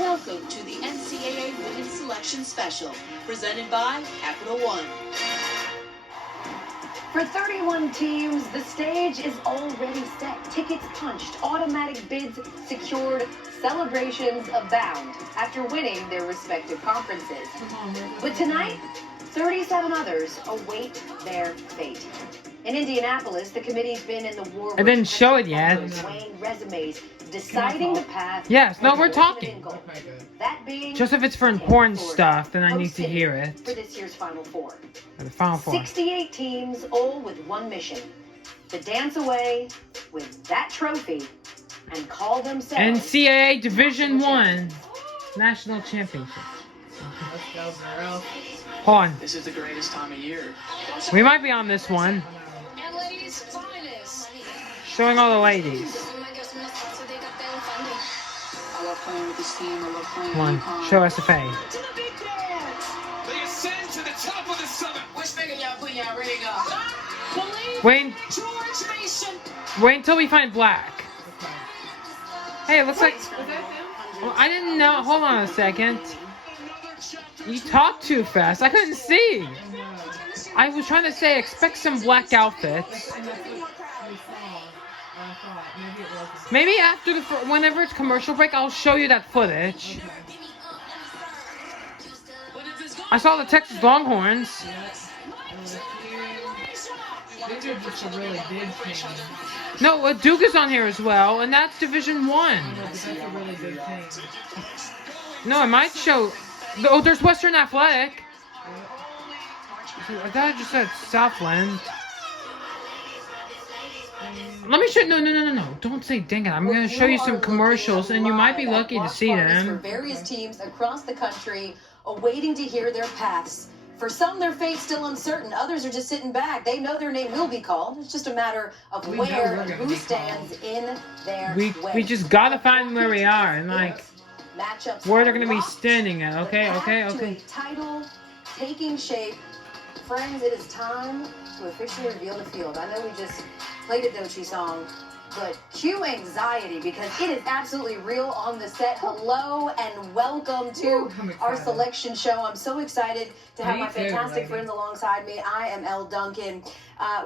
Welcome to the NCAA Women's Selection Special, presented by Capital One. For 31 teams, the stage is already set. Tickets punched, automatic bids secured, celebrations abound after winning their respective conferences. But tonight, 37 others await their fate. In Indianapolis, the committee's been in the war. I didn't show it yet. Weighing resumes, deciding the path. Yes, no, we're talking. That being Just if it's for important stuff, then I need to hear it. For this year's Final Four. For the Final Four. 68 teams, all with one mission: to dance away with that trophy and call themselves NCAA Division I National Championship. Hold on. This is the greatest time of year. We might be on this one. LA's finest. Showing all the ladies. I love playing with this team. I love playing Come on, with UConn. show SFA. They ascend to the top of the summit. Which finger y'all put y'all ring up? Wait, George Mason. wait until we find Black. Hey, it looks like... Well, I didn't know. Hold on a second. You talked too fast. I couldn't see. I was trying to say expect some black outfits. Maybe after the whenever it's commercial break, I'll show you that footage. I saw the Texas Longhorns. No, Duke is on here as well, and that's Division I. No, it might show. Oh, there's Western Athletic. I thought I just said Southland. Let me show. No. Don't say dang it. I'm going to show you some commercials, and you might be lucky to see For them. various teams across the country, awaiting to hear their paths. For some, their fate's still uncertain. Others are just sitting back. They know their name will be called. It's just a matter of where and who stands in their way. We just got to find where we are, and like matchups where they're going to be standing at. Okay. To a title taking shape. Friends, it is time to officially reveal the field. I know we just played a Doechii song, but cue anxiety because it is absolutely real on the set. Hello and welcome to our selection show. I'm so excited to have my fantastic friends alongside me. I am Elle Duncan.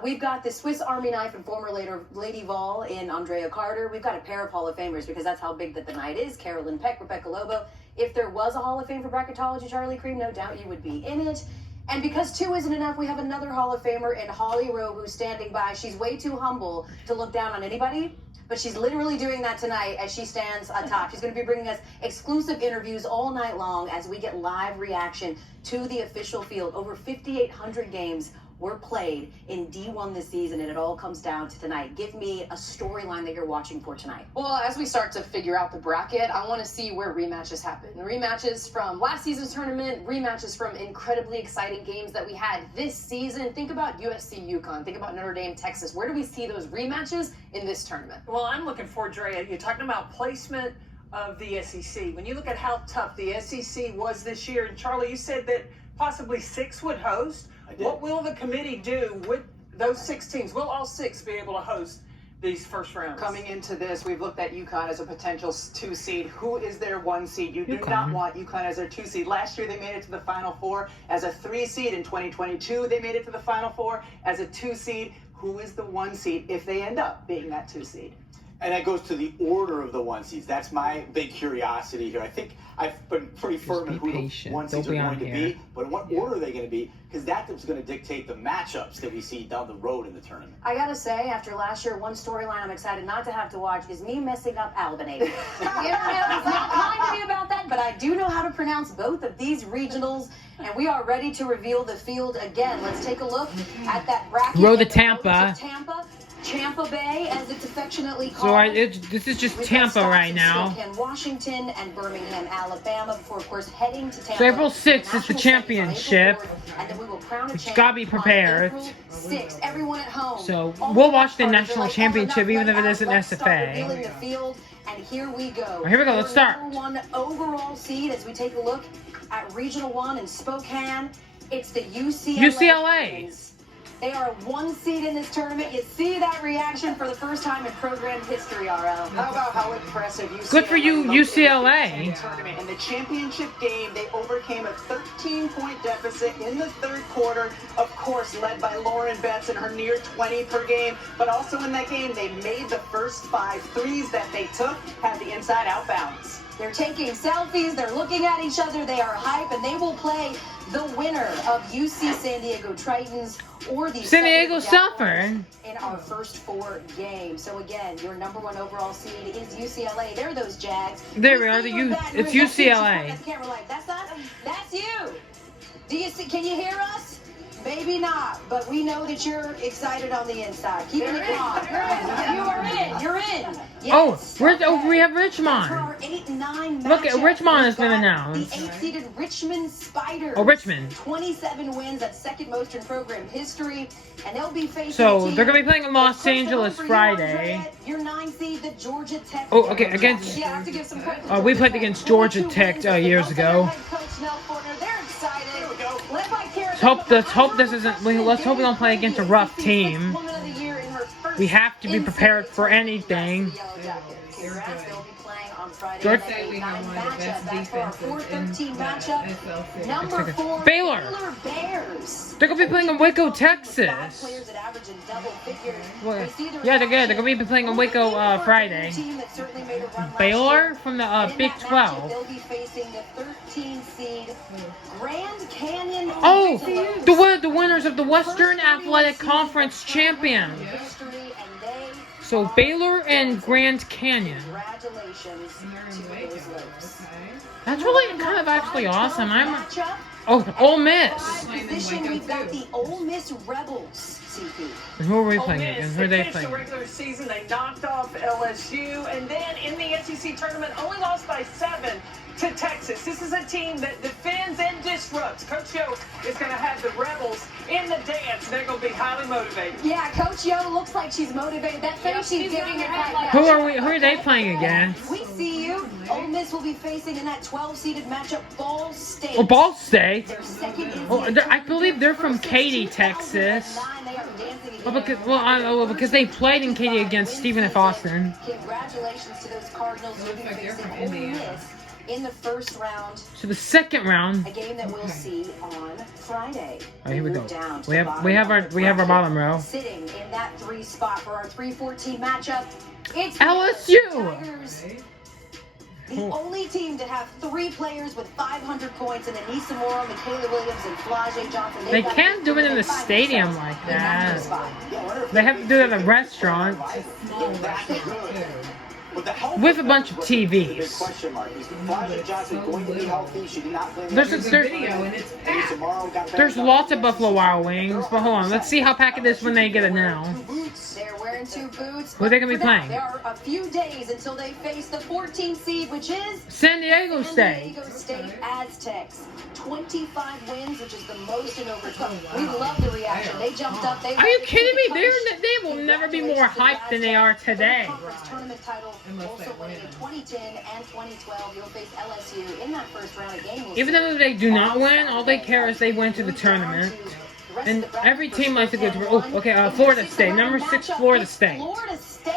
We've got the Swiss Army knife and former Lady Vol in Andrea Carter. We've got a pair of Hall of Famers because that's how big that the night is. Carolyn Peck, Rebecca Lobo. If there was a Hall of Fame for bracketology, Charlie Cream, no doubt you would be in it. And because two isn't enough, we have another Hall of Famer in Holly Rowe who's standing by. She's way too humble to look down on anybody, but she's literally doing that tonight as she stands atop. She's going to be bringing us exclusive interviews all night long as we get live reaction to the official field. Over 5,800 games were played in D1 this season, and it all comes down to tonight. Give me a storyline that you're watching for tonight. Well, as we start to figure out the bracket, I want to see where rematches happen. Rematches from last season's tournament, rematches from incredibly exciting games that we had this season. Think about USC UConn, think about Notre Dame Texas. Where do we see those rematches in this tournament? Well, I'm looking forward, Drea. You're talking about placement of the SEC. When you look at how tough the SEC was this year, and Charlie, you said that possibly 6 would host. What will the committee do with those 6 teams? Will all 6 be able to host these first rounds? Coming into this, we've looked at UConn as a potential 2 seed. Who is their 1 seed? You do not want UConn as their 2 seed. Last year, they made it to the Final Four as a 3 seed. In 2022, they made it to the Final Four as a 2 seed. Who is the 1 seed if they end up being that 2 seed? And that goes to the order of the 1 seeds. That's my big curiosity here. I think I've been pretty firm in who the 1 seeds are going to be, but in what order are they going to be? Because that's going to dictate the matchups that we see down the road in the tournament. I gotta say, after last year, one storyline I'm excited not to have to watch is me messing up Albany. The internet is not kind to me about that, but I do know how to pronounce both of these regionals, and we are ready to reveal the field again. Let's take a look at that bracket. Road to Tampa. Tampa Bay, as it's affectionately called. So this is just Tampa right now. And Washington and Birmingham, Alabama, before, of course, heading to Tampa. So April 6th is the championship. And then we will crown a champion. Gotta be prepared. April 6th, everyone at home. So we'll watch the national championship even if it isn't SFA. The field, and here we go. Here we go. Let's start. Number 1 overall seed as we take a look at Regional 1 in Spokane. It's the UCLA. They are a 1 seed in this tournament. You see that reaction for the first time in program history, RL. How about how impressive UCLA Good for you, looked in the UCLA. Big Ten tournament. In the championship game, they overcame a 13-point deficit in the third quarter, of course, led by Lauren Betts and her near 20 per game. But also in that game, they made the first 5 threes that they took, had the inside-out balance. They're taking selfies, they're looking at each other, they are hype, and they will play the winner of UC San Diego Tritons or the San Diego Southern Southern in our first 4 games. So again, your number 1 overall seed is UCLA. They're those Jags. There we are. It's UCLA. That's camera light. That's us. That's you. Do you see? Can you hear us? Maybe not, but we know that you're excited on the inside. Keeping it calm. You are in. You're in. Yes. We have For Richmond. our 8-9 Look at matchup, Richmond has we've been got announced. The 8-seeded Richmond Spiders. Oh, Richmond. 27 wins, that's second most in program history, and they'll be facing. So a team they're gonna be playing in Los that's Angeles for you, Friday. Andrea, your 9 seed, the Georgia Tech. Oh, okay, against- Yeah, I have to give some credit to we Georgia played Tech. against Georgia 22 Tech, wins with years the ago. head coach, Nell Fortner. They're excited. Here we go. Led by Kara Let's hope this isn't. Let's hope we don't play against a rough team. Woman of the Year in her first We have to be prepared for anything. Congrats, they'll be playing on Friday. George- in that 8-9 matchup. That's for our 4-13 matchup. Number 4, Baylor. Bears. They're gonna be playing in Waco, 5 Texas. players that average in double figures. Well, They see the yeah, they're good. reaction. They're gonna be playing in Waco Will they be Friday. a team that certainly made a run last Baylor year? from the And in Big that matchup, 12. They'll be facing the 13 seed Grand Canyon. Oh, Antelopes. the winners of the Western Athletic Conference champion. History, and they So Baylor and Grand Canyon. Congratulations to those Lopes. That's really kind of actually awesome. Matchup, Ole Miss. position, we've got the Ole Miss Rebels, CP. And who are we Ole playing Miss, against? Who are they they finished the playing? regular season. They knocked off LSU, and then in the SEC tournament, only lost by 7 to Texas. This is a team that defends and disrupts. Coach Yo is going to have the Rebels in the dance. They're going to be highly motivated. Yeah, Coach Yo looks like she's motivated. That face she's giving it right now. Who are they playing against? We see you. Ole Miss will be facing in that 12-seeded matchup Ball State. Oh, Ball State. Their second Oh, I believe they're from Katy, Texas. Because they played in Katy against Stephen F. Austin. Congratulations to those Cardinals who will be facing Ole Miss in the first round. So the second round. A game that we'll see on Friday. Oh, here we go. Move down to We the have bottom our bracket. bottom row. Sitting in that 3 spot for our 3-14 matchup. It's LSU. Tigers. The only team to have 3 players with 500 points in Anissa Morrow, Michaela Williams, and Flajay Johnson. They can't do it in the stadium like that. They have to do it at a restaurant with a bunch of TVs. There's lots of Buffalo Wild Wings, but hold on, let's see how packed it is when they get announced. They're wearing 2 boots. Who are they gonna be playing? There are a few days until they face the 14th seed, which is San Diego San State. Diego State Aztecs. 25 wins, which is the most in over 12. We love the reaction. They jumped up. They Are you kidding me? They will never be more hyped than they are today. Conference tournament title, also winning in 2010 and 2012. You'll face LSU in that first round of game. Even though they do not win, all they care is they win to the tournament. And every team likes to go to. Oh, okay. Florida State, number 6, Florida State. Florida State.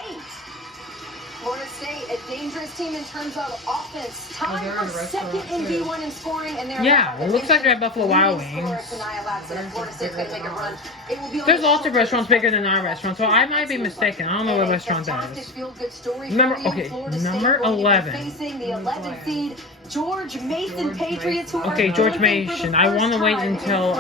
Florida State, a dangerous team in terms of offense. Tied for second in D1 in scoring, and they're Yeah, it looks like they're at Buffalo Wild Wings. There's lots of restaurants bigger than our restaurant, so I might be mistaken. I don't know what restaurant that is. Number 11. Facing the 11th seed, George Mason Patriots. Okay, George Mason. I want to wait until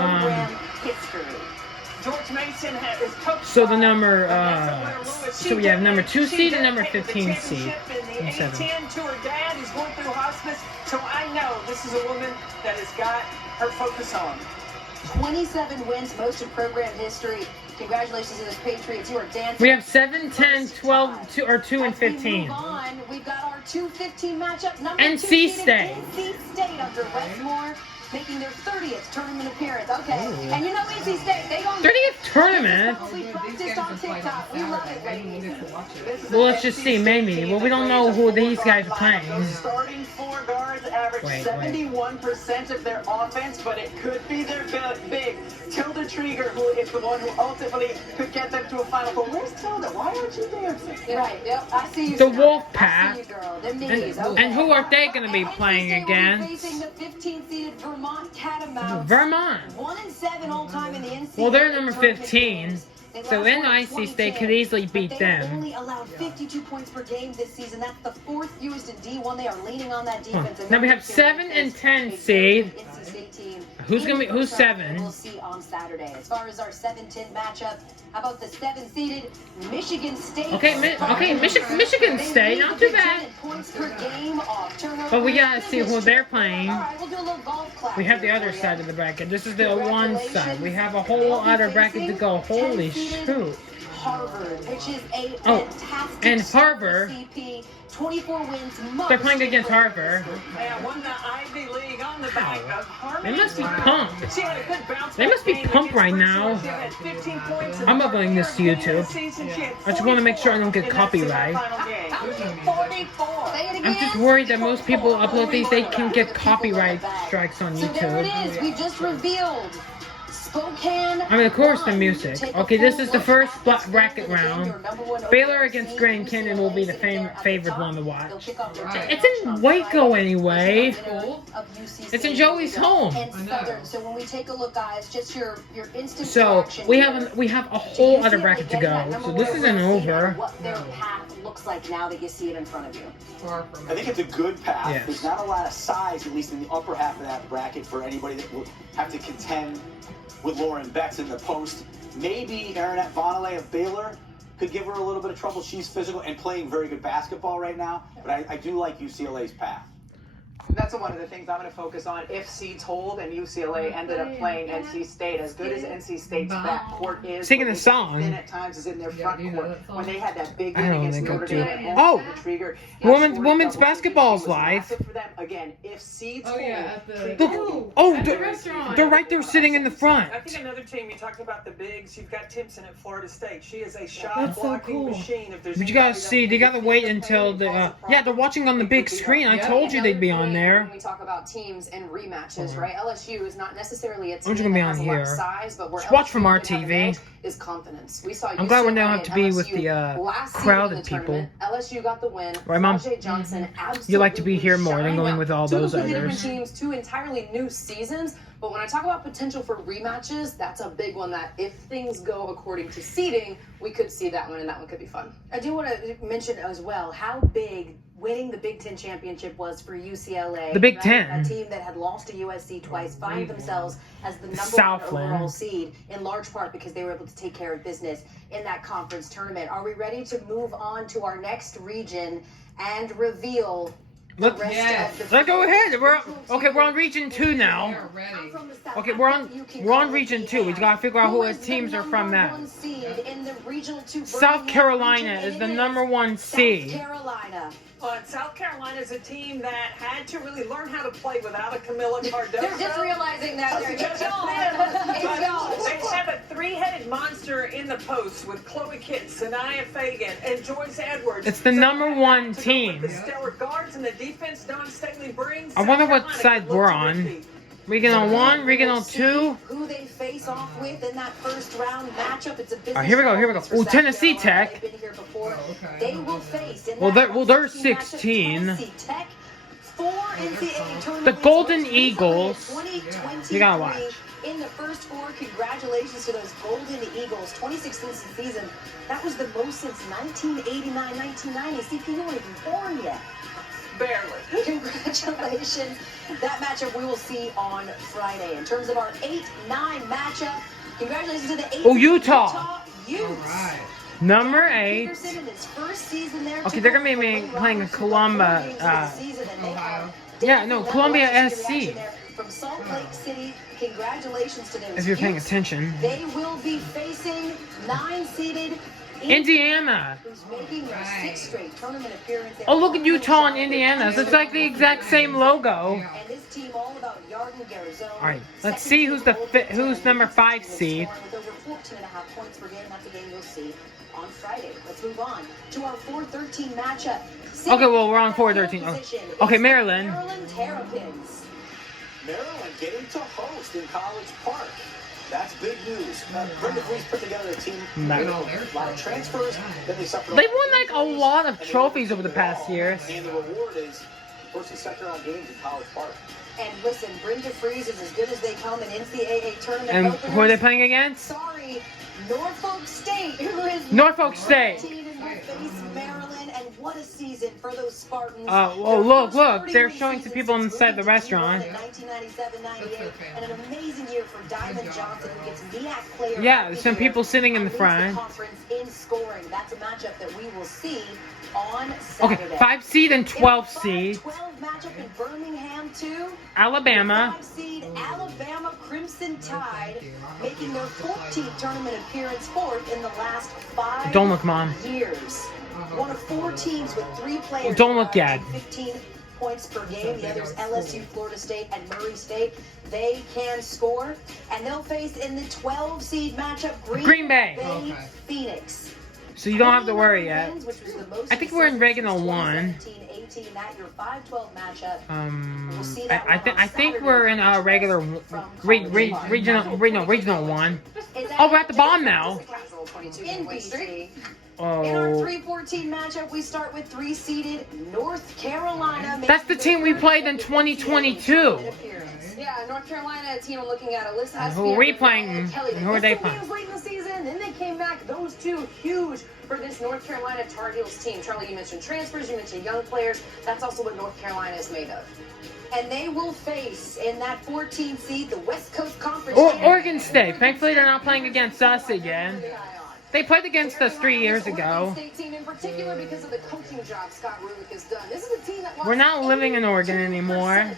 George Mason is coached so the by number Lewis. so we have number 2 seed and number 15 seed. In the 10 to her dad is going through hospice, so I know this is a woman that has got her focus on. 27 wins, most in program history. Congratulations to those Patriots. You are dancing. We have 7, 10, 12, 2 and 15. Move on, we've got our 2-15 matchup. Number NC 2 State. NC State under Westmore, making their 30th tournament appearance. Okay, and you know NC State, they don't 30th tournament? probably practiced on TikTok. We love it, ladies. Well, let's just see. Maybe. Well, we don't know who these guys are playing. Starting 4 guards. guards average 71% of their offense, but it could be their big Tilda Trieger, who is the one who ultimately could get them to a Final Four. Where's Tilda? Why aren't you dancing? Right. Yep. I see you. The Wolfpack. I see you, girl. Them knees. And who are they going to be And playing NC State will be again? facing the 15-seeded Vermont Catamounts. Vermont. 1-7 all time in the NCAA. Well, they're number tournament 15. games. They So last won NC State 2010, could easily beat but they them. only allowed 52 points per game this season. That's the 4th fewest in D1. They are leaning on that defense. Now we have 7 and 10 seed. NC State team. Who's 7? We'll see on Saturday. As far as our 7-10 matchup, how about the 7-seeded Michigan State? Michigan State, not too bad. Points per game off. But we gotta see who they're playing. All right, we'll do a little golf class. We have the other side of the bracket. This is the one side. We have a whole other bracket to go. Holy shoot. Harvard, which is a fantastic and Harvard. CP, 24 wins. They're playing against Harvard. Yeah, won the Ivy League on the back of Harmony. They must be pumped. She had a good bounce. They must be pumped right now. She had 15 points I'm uploading this to YouTube. I just want to make sure I don't get copyright. 44. I'm just worried that most people upload these, they can get copyright strikes on So there it YouTube. is. We just revealed Spokane. I mean, of course, the music. Okay, this is the first bracket round. Baylor against Grand Canyon will be the favorite one to watch. It's in Waco anyway. It's in Joey's home. So when we take a look, guys, just your instant So reaction we here. have a whole other bracket to go. So this isn't over. What their path looks like now that you see it in front of you. I think it's a good path. Yes. There's not a lot of size, at least in the upper half of that bracket, for anybody that will have to contend with Lauren Betts in the post. Maybe Aaronette Vonleh of Baylor could give her a little bit of trouble. She's physical and playing very good basketball right now, but I do like UCLA's path. That's one of the things I'm going to focus on. If seeds hold and UCLA ended up playing NC State, as good as NC State's backcourt is, Singing the song. thin at times is in their front court. When they had that big I win don't against think I Notre do. Dame at home, Oh! the Trigger, Women's basketball's live. For them. Again, if seeds hold, They're right there sitting in the front. I think another team, you talked about the bigs, you've got Timpson at Florida State. She is a shot blocking machine. If there's But you gotta see, they gotta wait until the, yeah, they're watching on the big screen. I told you they'd be on there. When we talk about teams and rematches, right? LSU is not necessarily a team I'm just gonna be that has on a lot here. of size, but where Just watch from LSU our can have an TV. edge is confidence. We saw I'm glad we UCLA don't have to and be with LSU the last season crowded in the people. tournament. LSU got the win. Right, Mom? Rajay Johnson absolutely You like to be here more than shined going out. with all Two those completely others. different teams, two entirely new seasons. But when I talk about potential for rematches, that's a big one that if things go according to seeding, we could see that one, and that one could be fun. I do want to mention as well how big winning the Big Ten championship was for UCLA. The Big right? Ten. A team that had lost to USC twice find themselves as the number Southland. 1 overall seed, in large part because they were able to take care of business in that conference tournament. Are we ready to move on to our next region and reveal the rest of the Let's go ahead. We're on region 2 now. Okay, we're on region 2. We gotta figure out who our teams are from that. South Carolina is the number 1 seed. South Carolina. South Carolina is a team that had to really learn how to play without a Camilla Cardoso. They're just realizing that they're Just They have a three-headed monster in the post with Chloe Kitt, Sanaya Fagan, and Joyce Edwards. It's the number 1 team. The stellar guards and the defense Don Staley brings. I wonder what side we're on. Regional 1, Regional 2. Who they face off with in that first round matchup. It's a business. Here we go. for Ooh, South Tennessee Carolina. Tech. They've been here before. They will face in Well, that they're first team matchup, 16. Tennessee Tech, 4 NCAA tournament The wins, Golden first Eagles. 2023 You gotta watch. In the first 4, congratulations to those Golden Eagles. 26 wins this season. That was the most since 1989, 1990. CP, you weren't even born yet. Barely. Congratulations. That matchup we will see on Friday. In terms of our 8-9 matchup, congratulations to the 8 Utah. Utes. Number 8. Peterson in his first season there, Okay, they're gonna be playing a Columbia. Columbia SC. From Salt Lake City, congratulations to those If you're paying Utes. attention. They will be facing 9-seeded Indiana. who's making their 6th straight tournament appearance. Oh, look at Utah and Indiana. It's like the exact same logo. And this team all about Yarden Garzone. All right, let's see who's number 5 seed. With over 14.5 points per game. That's a game you'll see on Friday. Let's move on to our 4-13 matchup. Okay, well, we're on 4-13. Okay, Maryland. Maryland Terrapins. Maryland getting to host in College Park. That's big news. Brenda Freeze put together a team with a lot of transfers. Then they suffered. They've won like a lot of trophies over the past years. And the reward is first and second round games in College Park. And listen, Brenda Freeze is as good as they come in NCAA tournament And openers. who are they playing against? Sorry, Norfolk State, who is Norfolk State. 14 and will face Maryland, and what a season for those Spartans. Oh, look, they're showing some people inside the restaurant. 1997-98, and an amazing year for Diamond Johnson, who gets MEAC player. Yeah, some people sitting in the front. Conference in scoring. That's a matchup that we will see on Saturday. Okay, 5 seed and 12 seed. 12 matchup in Birmingham too. Alabama. 5 seed Alabama Crimson Tide making their 14th tournament appearance, fourth in the last 5 Don't look, Mom. years. One of 4 teams with 3 players. Don't look, Dad. 15 points per game. The others, LSU, Florida State, and Murray State. They can score, and they'll face in the 12 seed matchup Green Bay. Phoenix. So you don't have to worry yet. I think we're in Regional 1. I think we're in a regular regional 1. Oh, we're at the bottom now. In BC. Oh. In our 3-14 matchup, we start with 3-seeded North Carolina. That's the team we played in 2022. Yeah, North Carolina, a team I'm looking at, Alyssa. Who are we playing? Who are they playing? Games late in the season, then they came back. Those two huge for this North Carolina Tar Heels team. Charlie, you mentioned transfers, you mentioned young players. That's also what North Carolina is made of. And they will face in that 14 seed the West Coast Conference. Oregon State. Thankfully, they're not playing against us again. They played against us 3 years ago. State team in particular because of the coaching job Scott Rulick has done. This is a team that We're not living in Oregon anymore.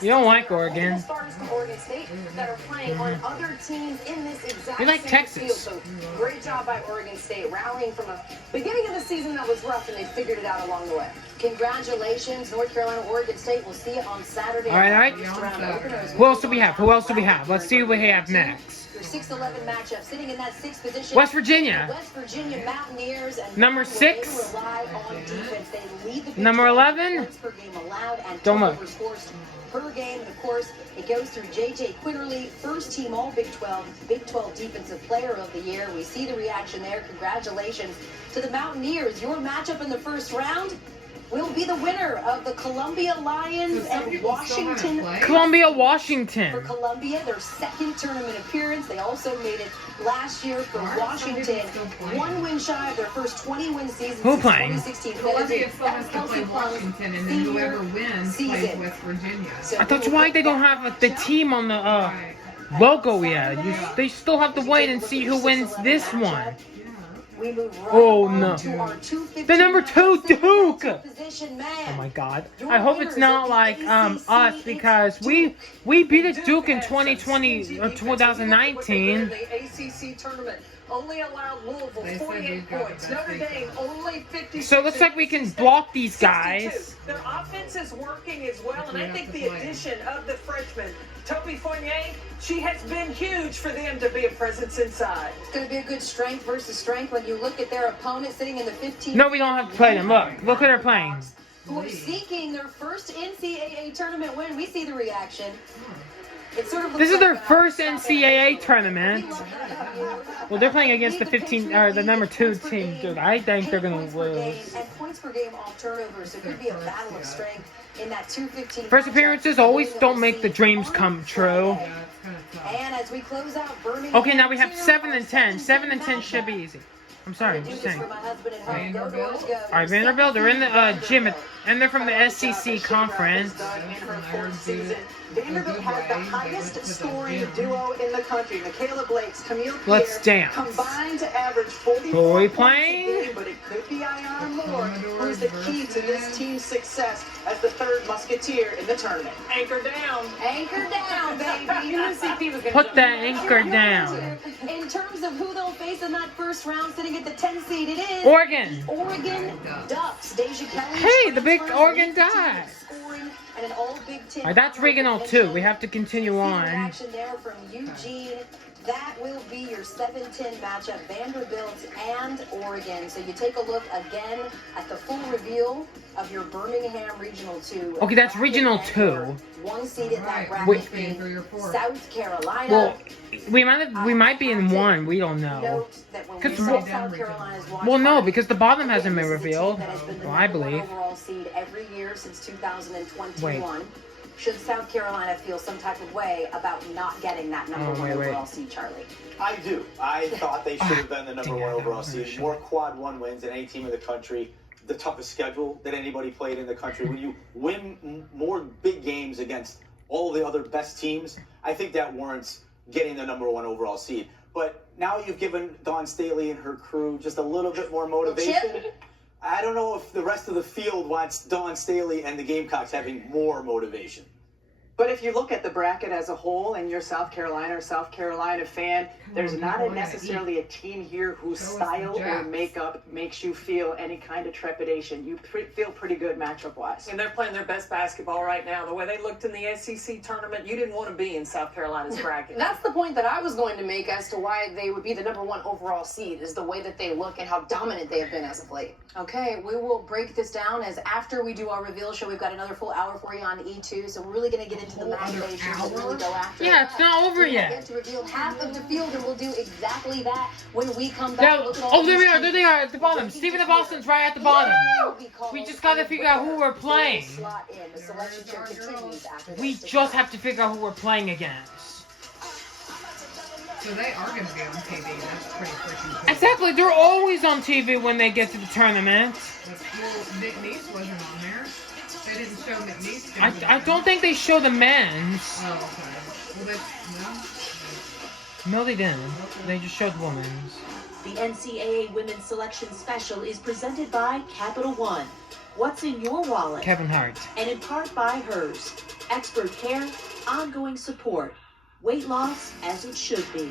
You don't like Oregon. Starters from Oregon State that are playing on other teams in this exact We like same Texas. field. So great job by Oregon State rallying from a beginning of the season that was rough, and they figured it out along the way. Congratulations, North Carolina, Oregon State. We'll see it on Saturday. All right. Who else do we have? Let's see what we have next. Your 6-11 matchup, sitting in that 6th position. West Virginia. West Virginia Mountaineers. And Number 6. rely on defense. They lead the Big Number 12 11. points per game allowed and Don't look. turnovers forced per game. And of course, it goes through J.J. Quinterly, first team All Big 12 Defensive Player of the Year. We see the reaction there. Congratulations to the Mountaineers. Your matchup in the first round will be the winner of the Columbia Lions and Washington. Columbia, For Washington. Columbia, their second tournament appearance. They also made it last year for Washington. 1 win shy of their first 20-win season Who since playing? 2016. Columbia still That has was to Kelsey play Plum's Washington, and then whoever wins plays season. West Virginia. So I thought why they don't have the team on the logo yet. They still have to wait and see who wins this one. we move right Oh, along no. to our 215 The number 2 Duke. position man. Oh my God! I hope it's not like us because we beat Duke in 2020 or 2019. The ACC tournament only allowed Louisville They said 48 we've got points. the best Notre Dame only 56. So it looks like we can block these guys. 62. Their offense is working as well, and I think the addition of the freshman Toby Fournier, she has been huge for them to be a presence inside. It's going to be a good strength versus strength when you look at their opponent sitting in the 15. No, we don't have to play them. Look who they're playing. Who are seeking their first NCAA tournament win. We see the reaction. It sort of looks This is their like, first NCAA tournament. Well, they're playing against the 15 or the number 2 team. Dude, I think they're gonna lose. And points per game off turnovers. So it could be a battle of strength in that 215. First appearances always don't make the dreams come true. And as we close out Birmingham. Okay, now we have 7 and 10. 7 and 10 should be easy. I'm sorry, I'm just saying. Vanderbilt. All right, Vanderbilt. They're in the gym, and they're from the SEC conference. Vanderbilt has the highest scoring duo in the country. Michaela Blake's Camille Let's Pierre dance. combined to average 44 Who are we points a playing? game, but it could be Ayanna Moore, who's the key to this team's success as the third musketeer in the tournament. Anchor down. Anchor down, baby. Put that anchor down. In terms of who they'll face in that first round, sitting at the 10 seed, it is Oregon. Oregon Ducks. Deja Kelly. Hey, the big transfers, Oregon leads the team Ducks. in scoring and an all Big Ten. All right, that's regional 2. We have to continue See the on. reaction there from Eugene That will be your 7-10 matchup, Vanderbilt and Oregon. So you take a look again at the full reveal of your Birmingham Regional 2. Okay, that's Regional 2. One seed in that bracket Wait. being South Carolina. Well, we might be in one. We don't know. Note that when we Because saw South Carolina's watch well, no, party, because the bottom hasn't been this is a team revealed. that has been the Well, I number one believe. overall seed every year since 2021. Wait. Should South Carolina feel some type of way about not getting that number one overall seed, Charlie? I do. I thought they should have been the number one overall seed. sure. More quad one wins than any team in the country. The toughest schedule that anybody played in the country. When you win more big games against all the other best teams, I think that warrants getting the number one overall seed. But now you've given Dawn Staley and her crew just a little bit more motivation. I don't know if the rest of the field wants Dawn Staley and the Gamecocks having more motivation. But if you look at the bracket as a whole and you're South Carolina or South Carolina fan, there's not necessarily a team here whose style or makeup makes you feel any kind of trepidation. You feel pretty good matchup-wise. And they're playing their best basketball right now. The way they looked in the SEC tournament, you didn't want to be in South Carolina's bracket. That's the point that I was going to make as to why they would be the number one overall seed, is the way that they look and how dominant they have been as of late. Okay, we will break this down as after we do our reveal show. We've got another full hour for you on E2, so we're really going to get into the machinations and really go after it. Yeah, it's not over We yet. get to reveal half of the field, and we'll do exactly that when we come back. Now, Look at all oh, there these we are. There they are at the bottom. teams. Stephen of Austin's right at the bottom. Because We just got to figure out who we're playing. slot in. The selection show continues after We this. just have to figure out who we're playing against. So they are going to be on TV. That's pretty freaking cool. Exactly. They're always on TV when they get to the tournament. Well, Nick Neese wasn't on there. They didn't show Nick Neese. I don't think they show the men's. Oh, okay. Well, No, they didn't. They just showed women's. The NCAA Women's Selection Special is presented by Capital One. What's in your wallet? Kevin Hart. And in part by hers. Expert care, ongoing support. Weight loss as it should be.